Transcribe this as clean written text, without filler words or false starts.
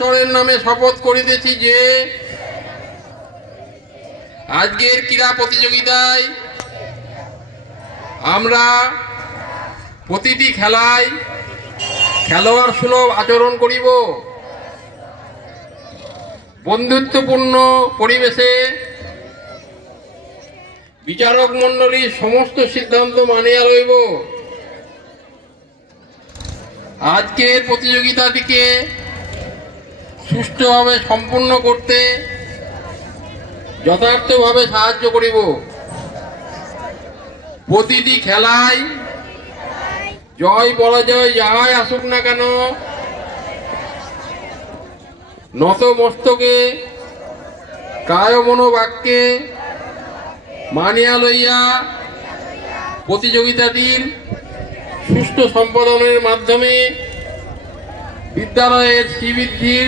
ঈশ্বরের নামে শপথ করিতেছি যে আজকের ক্রীড়া প্রতিযোগিতায় আমরা প্রতিটি খেলায় খেলোয়াড় সুলভ আচরণ করিব, বন্ধুত্বপূর্ণ পরিবেশে বিচারক মণ্ডলীর সমস্ত সিদ্ধান্ত মানিয়া লইব। আজকের প্রতিযোগিতাটিকে সুষ্ঠুভাবে সম্পূর্ণ করতে যথার্থভাবে সাহায্য করিব। প্রতিটি খেলায় জয় পরাজয় যাহাই আসুক না কেন, নত মস্তকে কায় মনোবাক্যে মানিয়া লইয়া প্রতিযোগিতাটির সুষ্ঠু সম্পাদনের মাধ্যমে বিদ্যালয়ের শ্রীবৃদ্ধির